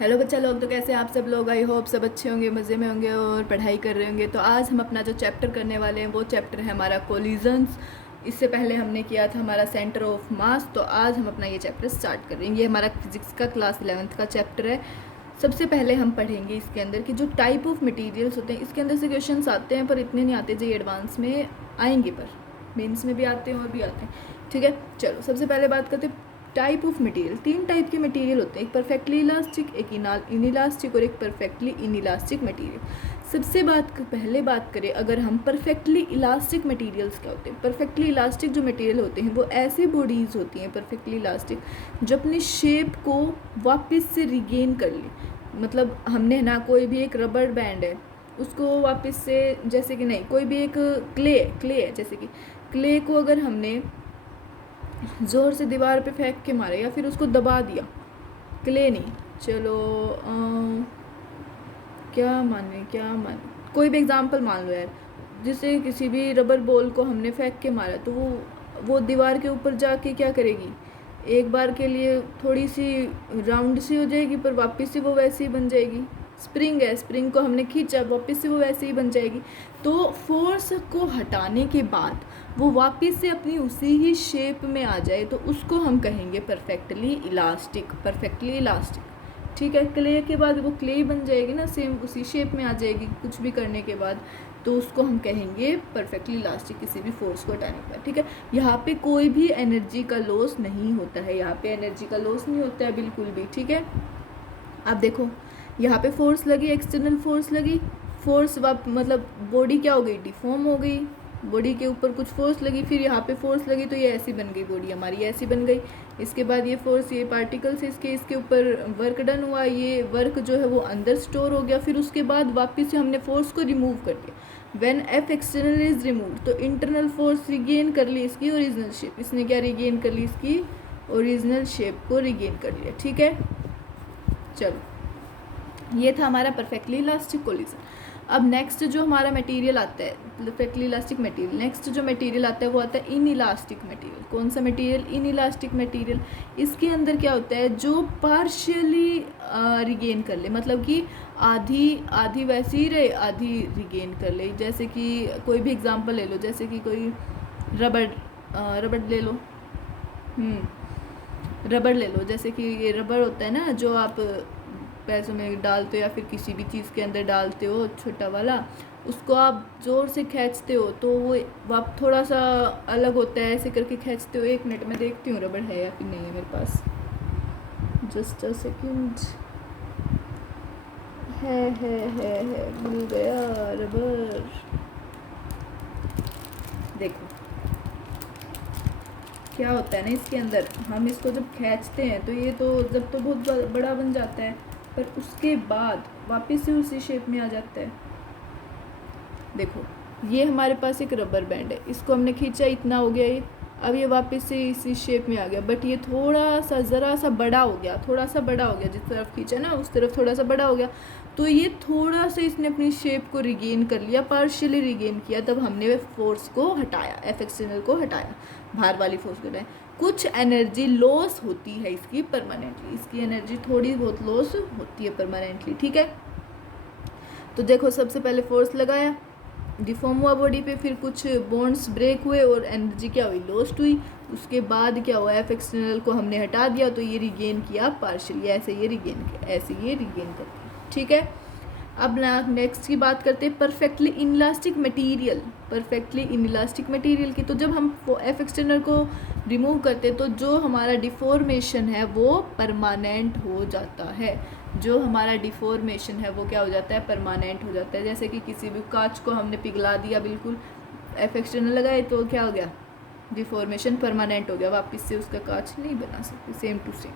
Hello बच्चा लोग, तो कैसे आप सब लोग। आई होप सब अच्छे होंगे, मज़े में होंगे और पढ़ाई कर रहे होंगे। तो आज हम अपना जो चैप्टर करने वाले हैं वो चैप्टर है हमारा कोलिजन्स। इससे पहले हमने किया था हमारा सेंटर ऑफ मास। तो आज हम अपना ये चैप्टर स्टार्ट कर रहे हैं। ये हमारा फिजिक्स का क्लास 11th का चैप्टर है। सबसे पहले हम पढ़ेंगे इसके अंदर कि जो टाइप ऑफ मटीरियल्स होते हैं, इसके अंदर से क्वेश्चन आते हैं पर इतने नहीं आते जो एडवांस में आएंगे, पर मेंस में भी आते हैं और भी आते हैं। ठीक है, चलो सबसे पहले बात करते हैं टाइप ऑफ मटेरियल। 3 टाइप के मटेरियल होते हैं, एक परफेक्टली इलास्टिक, एक इनइलास्टिक और एक परफेक्टली इनइलास्टिक मटेरियल। सबसे पहले बात करें अगर हम परफेक्टली इलास्टिक मटेरियल्स क्या होते हैं। परफेक्टली इलास्टिक जो मटेरियल होते हैं वो ऐसी बॉडीज़ होती हैं परफेक्टली इलास्टिक जो अपनी शेप को वापस से रिगेन कर ले। मतलब हमने ना कोई भी एक रबड़ बैंड है उसको वापस से, जैसे कि नहीं कोई भी एक क्ले है, जैसे कि क्ले को अगर हमने ज़ोर से दीवार पे फेंक के मारे या फिर उसको दबा दिया, क्ले नहीं, चलो क्या माने कोई भी एग्जांपल मान लो यार। जिससे किसी भी रबर बॉल को हमने फेंक के मारा तो वो दीवार के ऊपर जाके क्या करेगी, एक बार के लिए थोड़ी सी राउंड सी हो जाएगी पर वापस से वो वैसे ही बन जाएगी। स्प्रिंग है, स्प्रिंग को हमने खींचा वापस से वो वैसे ही बन जाएगी। तो फोर्स को हटाने के बाद वो वापस से अपनी उसी ही शेप में आ जाए तो उसको हम कहेंगे परफेक्टली इलास्टिक। ठीक है, क्ले के बाद वो क्ले बन जाएगी ना, सेम उसी शेप में आ जाएगी कुछ भी करने के बाद, तो उसको हम कहेंगे परफेक्टली इलास्टिक किसी भी फोर्स को हटाने के बाद। ठीक है, यहाँ पे कोई भी एनर्जी का लॉस नहीं होता है, यहाँ पे एनर्जी का लॉस नहीं होता है बिल्कुल भी। ठीक है, अब देखो यहाँ पे फोर्स लगी, एक्सटर्नल फोर्स लगी, फोर्स मतलब बॉडी क्या हो गई, डिफॉर्म हो गई, बॉडी के ऊपर कुछ फोर्स लगी, फिर यहाँ पे फोर्स लगी तो ये ऐसी बन गई, बॉडी हमारी ऐसी बन गई। इसके बाद ये फोर्स, ये पार्टिकल्स इसके ऊपर वर्क डन हुआ, ये वर्क जो है वो अंदर स्टोर हो गया। फिर उसके बाद वापस से हमने फोर्स को रिमूव कर दिया। When F external is remove तो इंटरनल फोर्स रिगेन कर ली इसकी ओरिजिनल शेप। इसने क्या रिगेन कर ली, इसकी ओरिजिनल शेप को रिगेन कर लिया। ठीक है, चलो ये था हमारा परफेक्टली इलास्टिक कोलिजन। अब नेक्स्ट जो हमारा मटेरियल आता है परफेक्टली इलास्टिक मटेरियल, नेक्स्ट जो मटेरियल आता है वो आता है इनइलास्टिक मटेरियल। कौन सा मटेरियल, इनइलास्टिक मटेरियल। इसके अंदर क्या होता है, जो पार्शियली रिगेन कर ले, मतलब कि आधी वैसे ही रहे आधी रिगेन कर ले। जैसे कि कोई भी एग्जांपल ले लो, जैसे कि कोई रबड़ ले लो, रबड़ ले लो। जैसे कि ये रबड़ होता है ना जो आप पैसों में डालते हो या फिर किसी भी चीज़ के अंदर डालते हो, छोटा वाला, उसको आप ज़ोर से खींचते हो तो वो आप थोड़ा सा अलग होता है, ऐसे करके खींचते हो। 1 मिनट में देखती हूँ रबड़ है या फिर नहीं है मेरे पास, जस्ट अ सेकंड। है मिल गया रबड़। देखो क्या होता है ना, इसके अंदर हम इसको जब खींचते हैं तो ये तो जब तो बहुत बड़ा बन जाता है पर उसके बाद वापस से उसी शेप में आ जाता है। देखो ये हमारे पास एक रबर बैंड है, इसको हमने खींचा, इतना हो गया ये, अब ये वापस से इसी शेप में आ गया, बट ये थोड़ा सा ज़रा सा बड़ा हो गया, जिस तरफ खींचा ना उस तरफ थोड़ा सा बड़ा हो गया। तो ये थोड़ा सा इसने अपनी शेप को रिगेन कर लिया, पार्शियली रिगेन किया। तब हमने फोर्स को हटाया, एफ एक्सटर्नल को हटाया, भार वाली फोर्स को हटाया। कुछ एनर्जी लॉस होती है इसकी परमानेंटली, इसकी एनर्जी थोड़ी बहुत लॉस होती है परमानेंटली। ठीक है, तो देखो सबसे पहले फोर्स लगाया, डिफॉर्म हुआ बॉडी पे, फिर कुछ बॉन्ड्स ब्रेक हुए और एनर्जी क्या हुई, लॉस्ट हुई। उसके बाद क्या हुआ, एफ एक्सटर्नल को हमने हटा दिया तो ये रिगेन किया पार्शियली, ऐसे ये रिगेन करती है। ठीक है, अब नेक्स्ट की बात करते हैं परफेक्टली इनइलास्टिक मटेरियल की। तो जब हम एफ एक्सटर्नल को रिमूव करते हैं तो जो हमारा डिफॉर्मेशन है वो परमानेंट हो जाता है। वो क्या हो जाता है, परमानेंट हो जाता है। जैसे कि किसी भी कांच को हमने पिघला दिया, बिल्कुल एफ एक्सटर्नल लगाए तो क्या हो गया, डिफॉर्मेशन परमानेंट हो गया, वापस से उसका कांच नहीं बना सकते, सेम टू सेम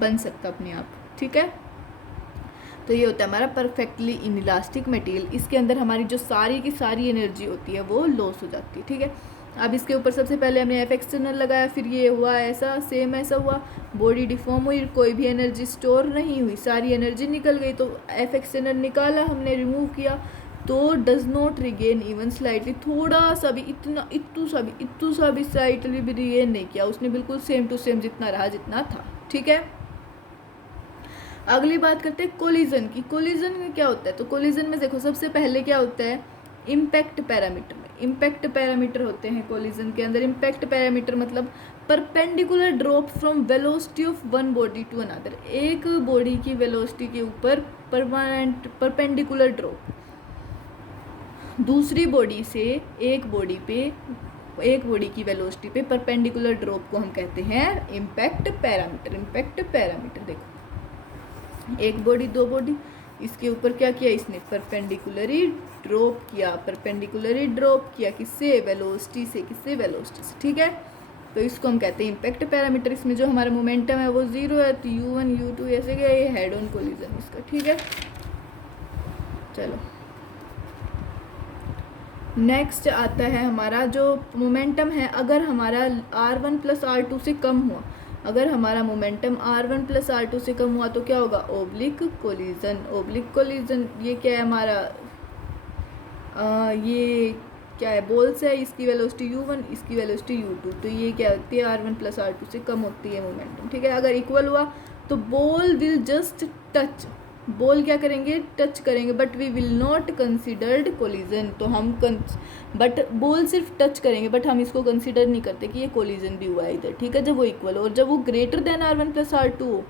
बन सकता अपने आप। ठीक है, तो ये होता है हमारा परफेक्टली इनइलास्टिक मटेरियल। इसके अंदर हमारी जो सारी की सारी एनर्जी होती है वो लॉस हो जाती है। ठीक है, अब इसके ऊपर सबसे पहले हमने एफ एक्सटर्नल लगाया, फिर ये हुआ ऐसा, सेम ऐसा हुआ, बॉडी डिफॉर्म हुई, कोई भी एनर्जी स्टोर नहीं हुई, सारी एनर्जी निकल गई। तो एफ एक्सटर्नल निकाला हमने, रिमूव किया, तो does not regain even slightly, थोड़ा सा भी, इतू सा भी स्लाइटली भी रिगेन नहीं किया उसने, बिल्कुल सेम टू सेम जितना रहा जितना था। ठीक है, अगली बात करते हैं कोलिजन की। कोलिजन में क्या होता है, तो कोलिजन में देखो सबसे पहले क्या होता है, इम्पैक्ट पैरामीटर में इम्पैक्ट पैरामीटर होते हैं कोलिजन के अंदर। इम्पैक्ट पैरामीटर मतलब perpendicular drop from velocity of one body to another, एक बॉडी की वेलोसिटी के ऊपर परपेंडिकुलर ड्रॉप दूसरी बॉडी से एक बॉडी की वेलोसिटी पे परपेंडिकुलर ड्रॉप को हम कहते हैं इम्पैक्ट पैरामीटर। इम्पैक्ट पैरामीटर देखो, एक बॉडी दो बॉडी, इसके ऊपर क्या किया इसने, परपेंडिकुलरी ड्रॉप किया किससे, वेलोसिटी से, किससे, वेलोसिटी से, ठीक है। तो इसको हम कहते हैं इम्पैक्ट पैरामीटर। इसमें जो हमारा मोमेंटम है वो 0 है, तो u1 u2 ऐसे क्या, ये हेड ऑन कोलिजन इसका, ठीक है। चलो नेक्स्ट आता है हमारा जो मोमेंटम है, अगर हमारा r1 + r2 से कम हुआ, अगर हमारा मोमेंटम r1 + r2 से कम हुआ तो क्या होगा, ओब्लिक कोलिजन। ये क्या है हमारा, ये क्या है, बॉल्स है, इसकी वेलोसिटी u1, इसकी वेलोसिटी u2, तो ये क्या होती है, r1 + r2 से कम होती है मोमेंटम, ठीक है। अगर इक्वल हुआ तो ball will just touch, ball क्या करेंगे, टच करेंगे, but we will not considered collision, तो हम बट बॉल सिर्फ टच करेंगे, बट हम इसको कंसिडर नहीं करते कि ये कोलिजन भी हुआ है इधर, ठीक है, जब वो इक्वल हो। और जब वो ग्रेटर देन r1 + r2 हो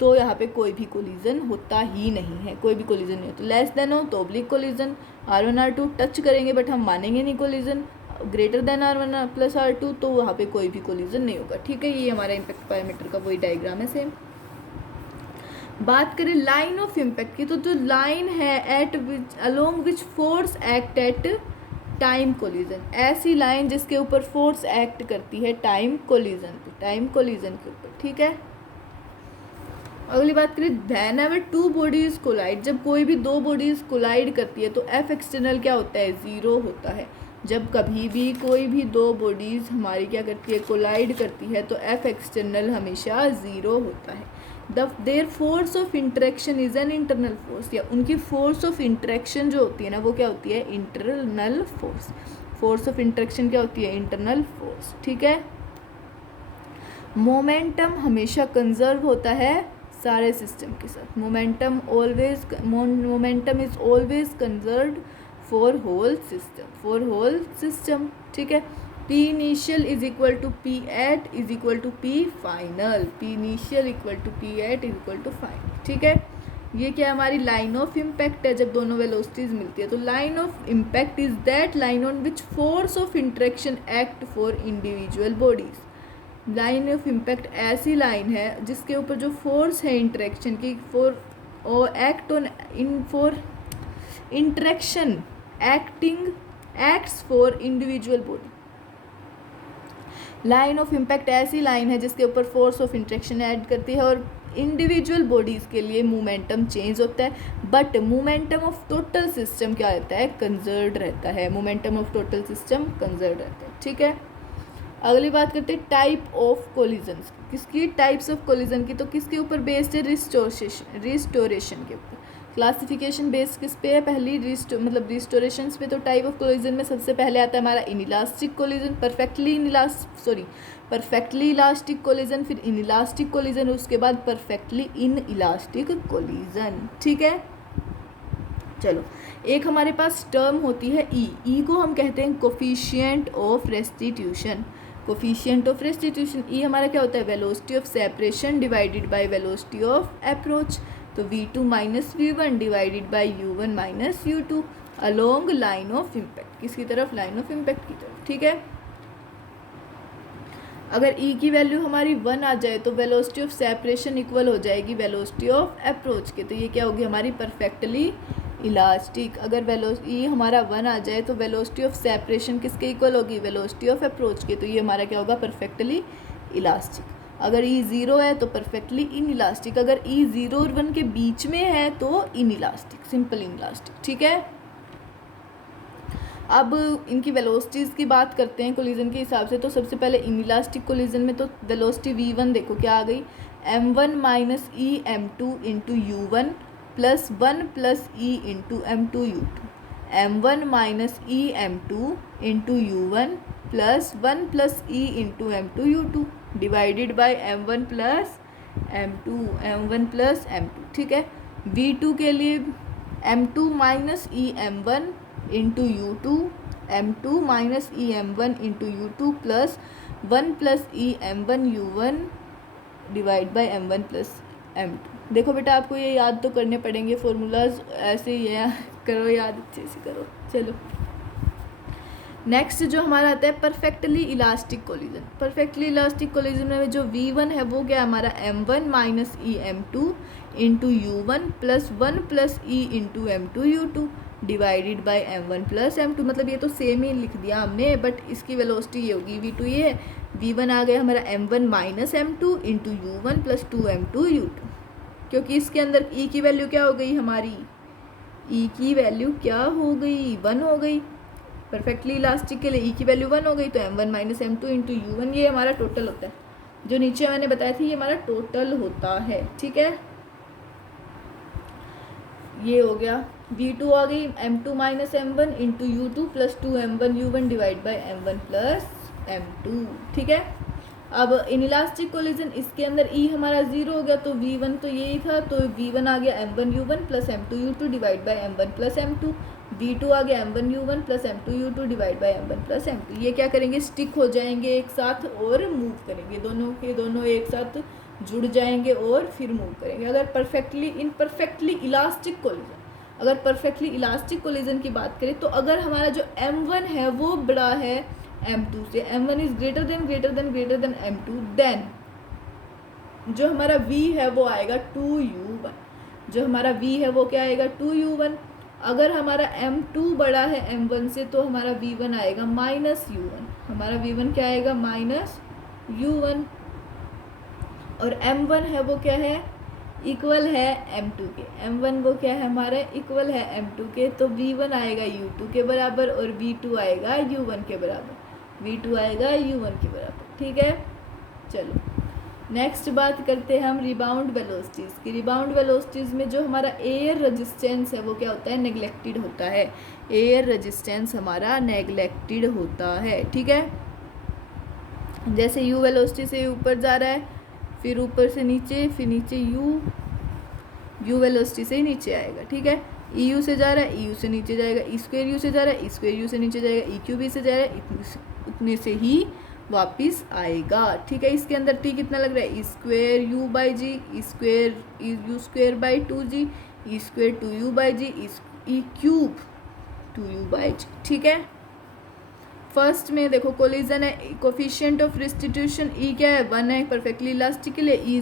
तो यहाँ पे कोई भी कोलिजन होता ही नहीं है, कोई भी कोलिजन नहीं होता। लेस देन हो तो oblique collision, r1 r2 touch करेंगे बट हम मानेंगे नहीं collision, greater than r1 + r2 तो वहाँ पे कोई भी कोलिजन नहीं होगा, ठीक है। ये हमारा इम्पैक्ट पैरामीटर का वही डायग्राम है सेम। बात करें लाइन ऑफ इम्पैक्ट की, तो जो लाइन है eight which along which force act at time collision, ऐसी लाइन जिसके ऊपर फोर्स एक्ट करती है टाइम कोलिजन के ऊपर, ठीक है। अगली बात करें, whenever two bodies collide, जब कोई भी दो बॉडीज कोलाइड करती है तो एफ एक्सटर्नल क्या होता है, 0 होता है। जब कभी भी कोई भी दो बॉडीज हमारी क्या करती है, कोलाइड करती है, तो एफ एक्सटर्नल हमेशा 0 होता है। There force of interaction is an internal force, या उनकी फोर्स ऑफ इंटरेक्शन जो होती है ना वो क्या होती है, internal force. Force of interaction क्या होती है, इंटरनल फोर्स, ठीक है। मोमेंटम हमेशा कंजर्व होता है सारे सिस्टम के साथ, momentum is always conserved for whole system, ठीक है। P initial is equal to P at is equal to P final, P initial equal to P at is equal to final, ठीक है। ये क्या हमारी लाइन ऑफ इम्पैक्ट है, जब दोनों वेलोसिटीज मिलती है। तो line of impact is that line on which force of interaction act for individual bodies. Line of impact ऐसी लाइन है जिसके ऊपर जो फोर्स है इंटरेक्शन की, for interaction acts for individual body. Line of impact ऐसी लाइन है जिसके ऊपर फोर्स ऑफ इंटरेक्शन ऐड करती है और इंडिविजुअल बॉडीज़ के लिए मोमेंटम चेंज होता है, but momentum of total system क्या रहता है, कंजर्व्ड रहता है। Momentum of total system conserved रहता है, ठीक है। अगली बात करते हैं टाइप ऑफ कोलिजन्स, किसकी, टाइप्स ऑफ कोलिजन की। तो किसके ऊपर बेस्ड है, रिस्टोरेशन के ऊपर। क्लासिफिकेशन बेस्ड किस पे है, पहली रिस्टोरेशंस पे। तो टाइप ऑफ कोलिजन में सबसे पहले आता है हमारा inelastic collision, perfectly elastic collision, फिर इनइलास्टिक कोलिजन, उसके बाद परफेक्टली इनइलास्टिक कोलिजन, ठीक है। चलो एक हमारे पास टर्म होती है ई को हम कहते हैं कोफिशिएंट ऑफ रेस्टिट्यूशन। ई हमारा क्या होता है, velocity of separation divided by velocity of approach. तो v2 - v1 divided by u1 - u2 along line of impact, किसकी तरफ, लाइन ऑफ इम्पैक्ट की तरफ, ठीक है। अगर ई की वैल्यू हमारी 1 आ जाए तो वेलोसिटी ऑफ सेपरेशन इक्वल हो जाएगी वेलोसिटी ऑफ अप्रोच के, तो ये क्या होगी हमारी परफेक्टली इलास्टिक। अगर ई हमारा 1 आ जाए तो वेलोसिटी ऑफ सेपरेशन किसके इक्वल होगी, वेलोसिटी ऑफ अप्रोच के, तो ये हमारा क्या होगा, परफेक्टली इलास्टिक। अगर ई 0 है तो परफेक्टली इन इलास्टिक, अगर ई 0 और 1 के बीच में है तो in elastic, simple in elastic, ठीक है। अब इनकी वेलोसिटीज़ की बात करते हैं कोलिजन के हिसाब से। तो सबसे पहले इन इलास्टिक कोलिजन में तो वेलोसिटी v1 देखो क्या आ गई, m1 - e m2 into u1 plus 1 plus e into m2 u2, m1 - e m2 into u1 plus 1 plus e into m2 u2 divided by m1 plus m2 m1 plus m2, ठीक है। v2 के लिए m2 minus E m1 into u2, m2 minus E m1 into u2 plus 1 plus E m1 u1 divide by m1 plus m2। देखो बेटा आपको ये याद तो करने पड़ेंगे फॉर्मूलाज, ऐसे ही है, करो याद, अच्छे से करो। चलो नेक्स्ट जो हमारा आता है perfectly elastic collision. Perfectly elastic collision में जो v1 है वो क्या हमारा m1 minus E m2 into u1 plus 1 plus E into m2 u2 divided by m1 plus m2। मतलब ये तो सेम ही लिख दिया हमने, बट इसकी वेलोसिटी ये होगी v2, ये v1 आ गया हमारा m1 minus m2 into u1 plus 2m2 u2, क्योंकि इसके अंदर e की वैल्यू क्या हो गई हमारी, e की वैल्यू क्या हो गई, 1 हो गई। परफेक्टली इलास्टिक के लिए ई की वैल्यू 1 हो गई, तो m1 minus m2 into u1 ये हमारा टोटल होता है। जो नीचे मैंने बताया थी ये हमारा टोटल होता है, ठीक है। ये हो गया v2 आ गई m2 minus m1 into u2 plus 2m1 u1 divide by m1 plus m2, ठीक है। अब इन इलास्टिक कोलिजन इसके अंदर ई हमारा 0 हो गया, तो v1 तो यही था, तो v1 आ गया m1 u1 plus m2 u2 divide by m1 plus m2, v2 आ गया m1 u1 plus m2 u2 divide by m1 plus m2। ये क्या करेंगे, स्टिक हो जाएंगे एक साथ और मूव करेंगे, दोनों के दोनों एक साथ जुड़ जाएंगे और फिर मूव करेंगे। अगर परफेक्टली इलास्टिक कोलिजन, अगर परफेक्टली इलास्टिक कोलिजन की बात करें तो अगर हमारा जो m1 है वो बड़ा है m2 से, m1 is greater than m2, then जो हमारा v है वो आएगा 2u1। जो हमारा v है वो क्या आएगा 2u1। अगर हमारा m2 बड़ा है m1 से तो हमारा v1 आएगा माइनस u1, हमारा v1 क्या आएगा माइनस u1। और m1 है वो क्या है, इक्वल है m2 के, m1 वो क्या है हमारा इक्वल है m2 के, तो v1 आएगा u2 के बराबर और v2 आएगा u1 के बराबर, v2 आएगा u1 के बराबर, ठीक है। चलो नेक्स्ट बात करते हैं हम रिबाउंड वेलोसिटीज़ की। रिबाउंड वेलोसिटीज़ में जो हमारा एयर रेजिस्टेंस है वो क्या होता है, नेग्लेक्टेड होता है। एयर रेजिस्टेंस हमारा नेग्लेक्टेड होता है, ठीक है। जैसे u वेलोसिटी से ऊपर जा रहा है, फिर ऊपर से नीचे, फिर नीचे u वेलोसिटी से ही नीचे आएगा, ठीक है। EU से जा रहा है, EU से नीचे जाएगा, ई स्क्वेयर u से जा रहा है, ई स्क्वेयर u से नीचे जाएगा, EQ से जा रहा है, उतने से ही वापिस आएगा, ठीक है। इसके अंदर t कितना लग रहा है, e square u by g, e square u square by 2g, e square 2u by g, e cube 2u by g, ठीक है। फर्स्ट में देखो कोलिजन है, कोफिशिएंट ऑफ रिस्टिट्यूशन ई क्या है 1 है परफेक्टली इलास्टिक के लिए, ई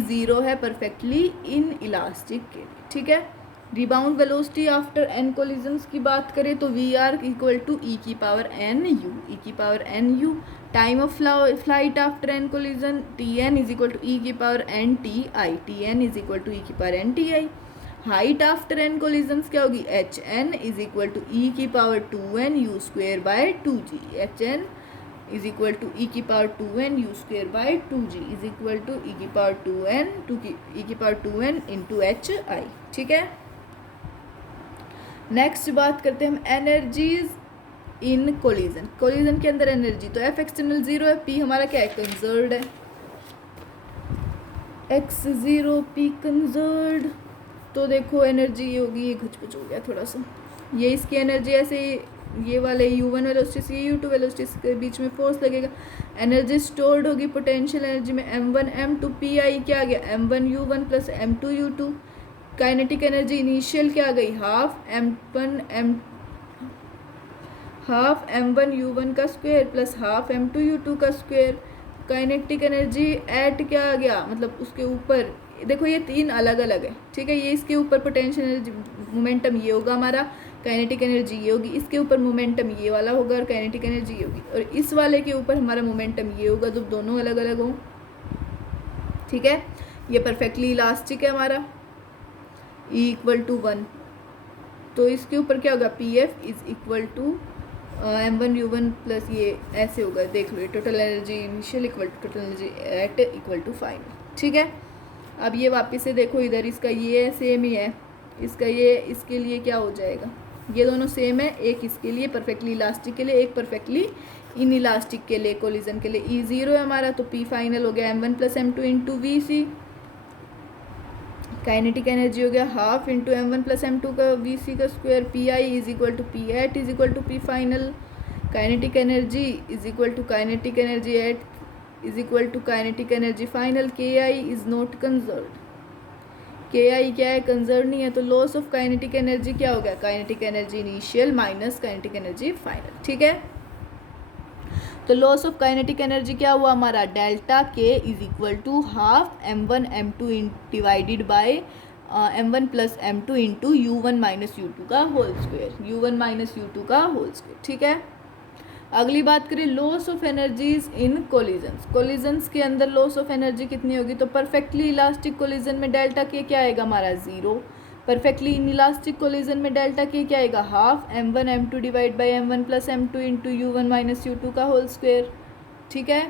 ज़ीरो है परफेक्टली इन इलास्टिक के लिए, ठीक है। Rebound velocity after n collisions की बात करें तो v r equal to e की power n u. Time of flight after n collision t n is equal to e की power n t i, t n is equal to e की power n t i. Height after n collisions क्या होगी, h n is equal to e की power 2n u square by 2g, h n is equal to e की power 2n u square by 2g is equal to e की power 2n into H I, ठीक है। Next बात करते हैं हम energies in collision. Collision के अंदर एनर्जी तो एफ एक्सटर्नल 0 है, पी हमारा क्या है कंजर्व्ड है, एक्स 0 पी कंजर्व्ड। तो देखो एनर्जी ये होगी, ये घुच हो गया थोड़ा सा, ये इसकी एनर्जी ऐसे ये वाले u1 वेलोसिटी से u2 वेलोसिटी के बीच में फोर्स लगेगा, एनर्जी स्टोर्ड होगी पोटेंशियल एनर्जी में m1 m2 pi क्या आ गया m1 u1 plus m2 u2। Kinetic energy initial क्या आ गई हाफ m1 u1 का square plus half m2 u2 का स्क्वायर। काइनेटिक एनर्जी एट क्या आ गया, मतलब उसके ऊपर देखो ये तीन अलग अलग है, ठीक है। ये इसके ऊपर पोटेंशियल एनर्जी मोमेंटम ये होगा हमारा, काइनेटिक एनर्जी ये होगी, इसके ऊपर मोमेंटम ये वाला होगा और काइनेटिक एनर्जी ये होगी, और इस वाले के ऊपर हमारा मोमेंटम ये होगा, जब दोनों अलग अलग हों, ठीक है। ये परफेक्टली इलास्टिक है हमारा, E इक्वल टू 1, तो इसके ऊपर क्या होगा PF is equal to m1 u1 plus ये ऐसे होगा, देख लो ये total energy initial equal to total energy at equal to final, ठीक है। अब ये वापस से देखो इधर इसका ये सेम ही है, इसका ये इसके लिए क्या हो जाएगा, ये दोनों सेम है, एक इसके लिए परफेक्टली इलास्टिक के लिए, एक परफेक्टली इन इलास्टिक के लिए, कोलिजन के लिए ई ज़ीरो है हमारा, तो पी फाइनल हो गया m1 + m2 into V C. Kinetic energy हो गया हाफ इंटू m1 + m2 का वी सी का square, P I is equal to P at is equal to P final. Kinetic energy is equal to kinetic energy at is equal to kinetic energy final. K I is not conserve, के आई क्या है, conserve नहीं है, तो loss of kinetic energy क्या हो गया, kinetic energy initial minus kinetic energy final. ठीक है, तो लॉस ऑफ काइनेटिक एनर्जी क्या हुआ हमारा, delta K is equal to half m1 m2 divided by m1 + m2 into u1 - u2 का होल स्क्वायर, u1 - u2 का होल स्क्वायर। ठीक है, अगली बात करें loss of energies in collisions. Collisions के अंदर लॉस ऑफ एनर्जी कितनी होगी, तो परफेक्टली इलास्टिक कोलिजन में डेल्टा के क्या आएगा हमारा, zero. Perfectly inelastic collision में डेल्टा के क्या आएगा, half m1 m2 divide by m1 + m2 into u1 - u2 का होल स्क्वायर। ठीक है,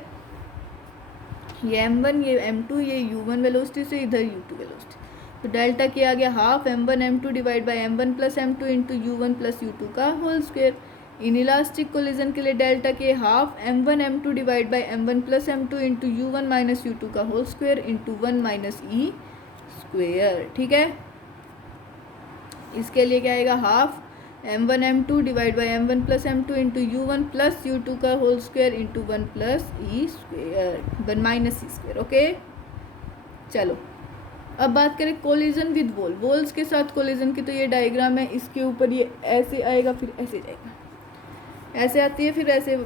ये m1 ये m2 ये u1 वेलोसिटी से इधर u2 वेलोसिटी, तो डेल्टा के आ गया half m1 m2 divide by m1 + m2 into u1 + u2 का whole square. Inelastic collision के लिए डेल्टा के half m1 m2 divide by m1 + m2 into u1 - u2 का whole square into 1 - e square. ठीक है, इसके लिए क्या आएगा, half m1 m2 divide by m1 + m2 into u1 + u2 का whole square into 1 + e square, 1 - e square. Okay, चलो अब बात करें कोलिजन विद वॉल, वॉल्स के साथ कोलिजन की, तो ये डायग्राम है, इसके ऊपर ये ऐसे आएगा फिर ऐसे जाएगा, ऐसे आती है फिर ऐसे,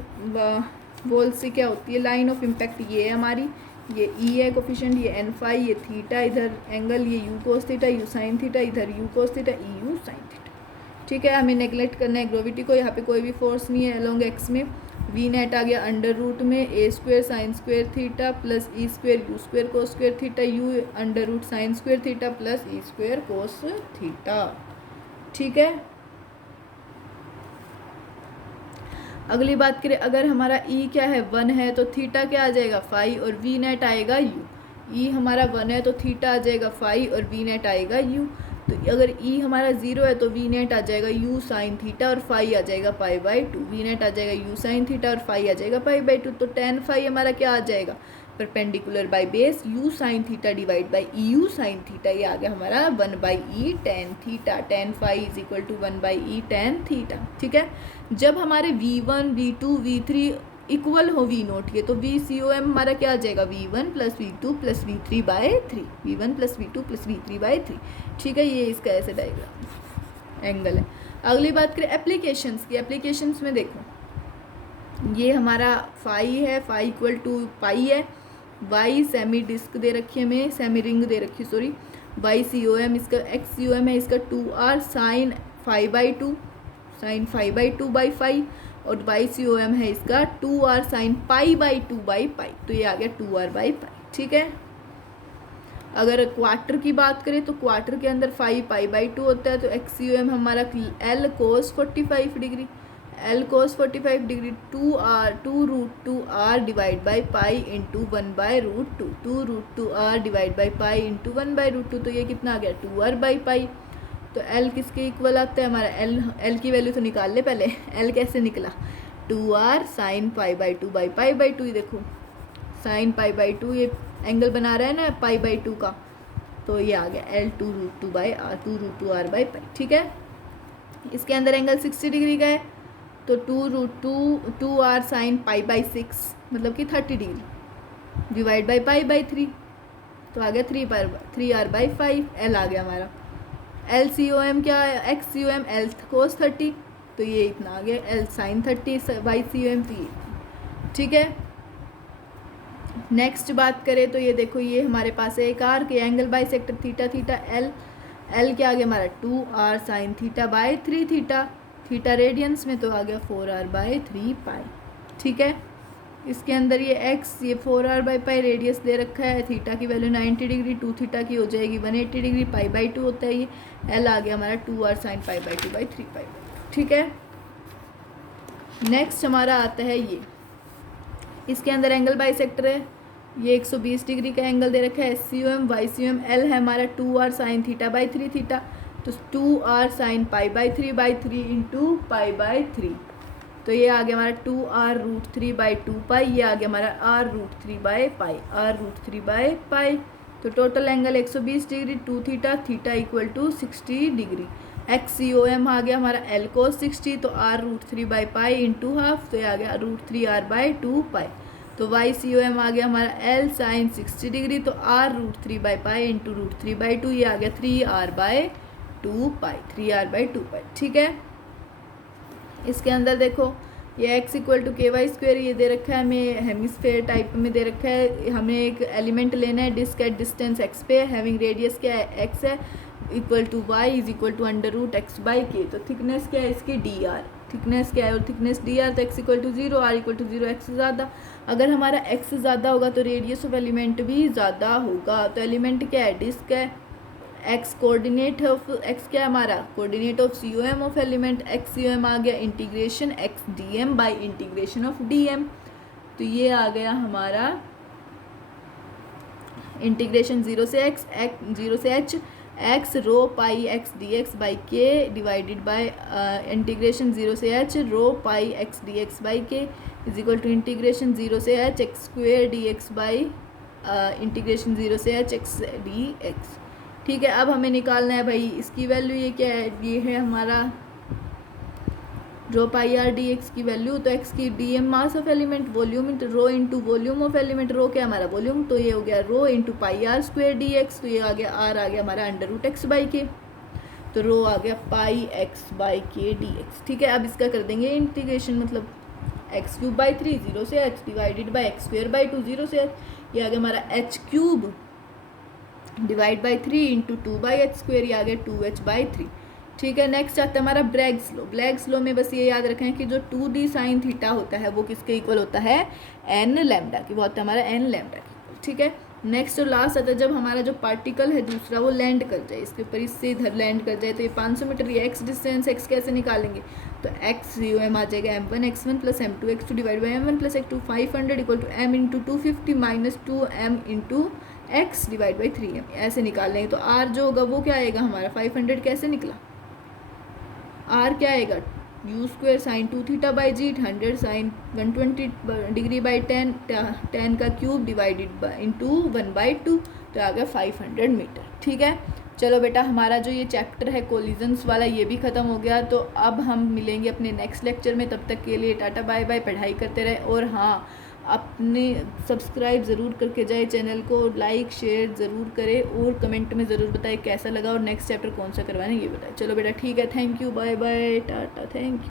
वॉल से क्या होती है, लाइन ऑफ इम्पैक्ट ये है हमारी, ये ई है कोफिशिएंट, ये एन फाई, ये थीटा, इधर एंगल ये u cos theta, u sine theta, इधर u cos theta, e you sine theta. ठीक है, हमें नेगलेक्ट करना है ग्रेविटी को, यहाँ पे कोई भी फोर्स नहीं है अलोंग एक्स में। वी नेट आ गया अंडर रूट में a² sin square theta plus e² u² cos square theta, U under root sin square theta plus e² cos theta. ठीक है, अगली बात करें, अगर हमारा ई क्या है 1 है तो थीटा क्या आ जाएगा फाई और वी नेट आएगा यू। ई हमारा 1 है तो थीटा आ जाएगा फाई और वी नेट आएगा यू। तो अगर ई हमारा 0 है तो वी नेट आ जाएगा यू साइन थीटा और फाई आ जाएगा π/2। वी नेट आ जाएगा यू साइन थीटा और फाई आ जाएगा π/2। तो tan फाई हमारा क्या आ जाएगा, perpendicular by base U sine theta divide by E you sine theta, ये आ गया हमारा 1/e tan theta. tan phi is equal to 1/e tan theta. ठीक है, जब हमारे v1 v2 v3 इक्वल हो v0 के, तो VCOM हमारा क्या आ जाएगा, v1 + v2 + v3/3, v1 + v2 + v3/3। ठीक है, ये इसका ऐसे डायग्राम एंगल है। अगली बात करें एप्लीकेशंस की, एप्लीकेशंस में देखो ये हमारा फाई है, फाई इक्वल टू पाई है, वाई सेमी डिस्क दे रखी है हमें, सेमी रिंग दे रखी है सॉरी, वाई COM इसका, एक्स COM है इसका 2r साइन 5/2 साइन 5/2/5 और वाई COM है इसका 2r साइन π/2/π, तो ये आ गया 2r/π। ठीक है, अगर क्वार्टर की बात करें तो क्वार्टर के अंदर 5 π/2 होता है, तो एक्स COM हमारा L cos 45 degree, L cos 45 degree 2√2r divide by pi into 1/√2, 2√2r divide by pi into 1/√2, तो ये कितना आ गया 2r/π। तो L किसके इक्वल आता है हमारा, L की वैल्यू तो निकाल ले पहले, L कैसे निकला, 2r साइन π/2/π/2, ये देखो साइन π/2 ये एंगल बना रहा है ना π/2 का, तो ये आ गया L 2√2/r 2√2r/π। ठीक है, इसके अंदर एंगल 60 डिग्री का है, तो 2√2r साइन π/6 मतलब कि 30 डिग्री डिवाइड बाई π/3, तो आ गया 3r/5, L आ गया हमारा। L COM क्या है, एक्स COM L cos 30, तो ये इतना आ गया L साइन 30 वाई COM, तो ये। ठीक है, नेक्स्ट बात करें तो ये देखो ये हमारे पास है एक arc, angle by sector theta theta, L क्या आ गया हमारा 2r sign θ/3 theta, theta radiance में तो आ गया 4r/3π। ठीक है, इसके अंदर ये x ये 4r/π रेडियस दे रखा है, थीटा की वैल्यू 90 डिग्री, 2 थीटा की हो जाएगी 180 डिग्री, π/2 होता है ये, L आ गया हमारा 2r साइन π/2/3π। ठीक है, नेक्स्ट हमारा आता है ये, इसके अंदर एंगल बाई सेक्टर है, ये 120 डिग्री का एंगल दे रखा है, एस COM वाई COM, L है हमारा 2r साइन θ/3 थीटा, तो 2r साइन π/3/3 इंटू π/3, तो ये आ गया हमारा 2r√3/2 ये आ गया हमारा r√3/पाई r√3/पाई। तो total angle 120 degree 2 theta theta equal to 60 degree. XCOM आ गया हमारा L cos 60 तो r√3/पाई इंटू हाफ तो ये आ गया √3r/2 तो YCOM आ गया हमारा L sin 60 डिग्री तो r√3/पाई इंटू √3/2 ये आ गया 3r/2 ठीक है। इसके अंदर देखो ये x इक्वल टू KY² ये दे रखा है हमें हेमिस्फेयर टाइप में दे रखा है। हमें एक एलिमेंट लेना है डिस्क एट डिस्टेंस x पे हैविंग रेडियस क्या है x है equal to y is equal to √x/k। तो थिकनेस क्या है इसकी dr थिकनेस क्या है और थिकनेस dr तो x equal to 0 r equal to 0 x ज़्यादा। अगर हमारा x ज़्यादा होगा तो रेडियस ऑफ एलिमेंट भी ज़्यादा होगा। तो एलिमेंट क्या है डिस्क है x कोऑर्डिनेट ऑफ x क्या है हमारा coordinate of COM of element XCOM आ गया integration x dm by integration of dm। तो ये आ गया हमारा इंटीग्रेशन 0 से h x rho pi x dx by k divided by integration 0 से h rho pi x dx by k is equal to integration 0 से h x² dx by integration 0 से h x dx। ठीक है, अब हमें निकालना है भाई इसकी वैल्यू ये क्या है ये है हमारा rho pi r d x की वैल्यू। तो एक्स की d m mass of element volume into rho into volume of element rho क्या हमारा वॉल्यूम तो ये हो गया rho into pi r square d x तो ये आ गया आर आ गया हमारा √x/k तो रो आ गया पाई x/k dx। ठीक है, अब इसका कर देंगे इंटीग्रेशन मतलब x³/3 0 से h डिवाइडेड बाई x²/2 0 से h ये आ गया हमारा h³ divide by 3 into 2/h² ये आ गया 2h/3। ठीक है, नेक्स्ट आता है हमारा ब्रैग्स लॉ। ब्रैग्स लॉ में बस ये याद रखें कि जो 2d साइन थीटा होता है वो किसके इक्वल होता है n लैम्डा की, वो होता है हमारा n लैम्डा की। ठीक है, नेक्स्ट और लास्ट आता है जब हमारा जो पार्टिकल है दूसरा वो लैंड कर जाए इसके ऊपर इससे इधर लैंड कर जाए तो ये 500 मीटर ये x डिस्टेंस x कैसे निकालेंगे तो XCOM आ जाएगा m1 x1 plus m2 x2 divide by m1 plus x2 500 equal to m into 250 minus 2m into x divide by 3m ऐसे निकाल लेंगे। तो r जो होगा वो क्या आएगा हमारा 500 कैसे निकला r क्या आएगा u² साइन 2 थीटा by G 100 sine 120 degree by 10 का क्यूब डिवाइडेड बाई इंटू 1/2 तो आ गया 500 मीटर। ठीक है, चलो बेटा हमारा जो ये चैप्टर है कोलिजन्स वाला ये भी ख़त्म हो गया। तो अब हम मिलेंगे अपने नेक्स्ट लेक्चर में, तब तक के लिए टाटा बाय बाय, पढ़ाई करते रहे और हाँ अपने सब्सक्राइब ज़रूर करके जाए चैनल को, लाइक शेयर ज़रूर करें और कमेंट में ज़रूर बताएं कैसा लगा और नेक्स्ट चैप्टर कौन सा करवाना है ये बताएं। चलो बेटा ठीक है, thank you, bye bye, tata, thank you.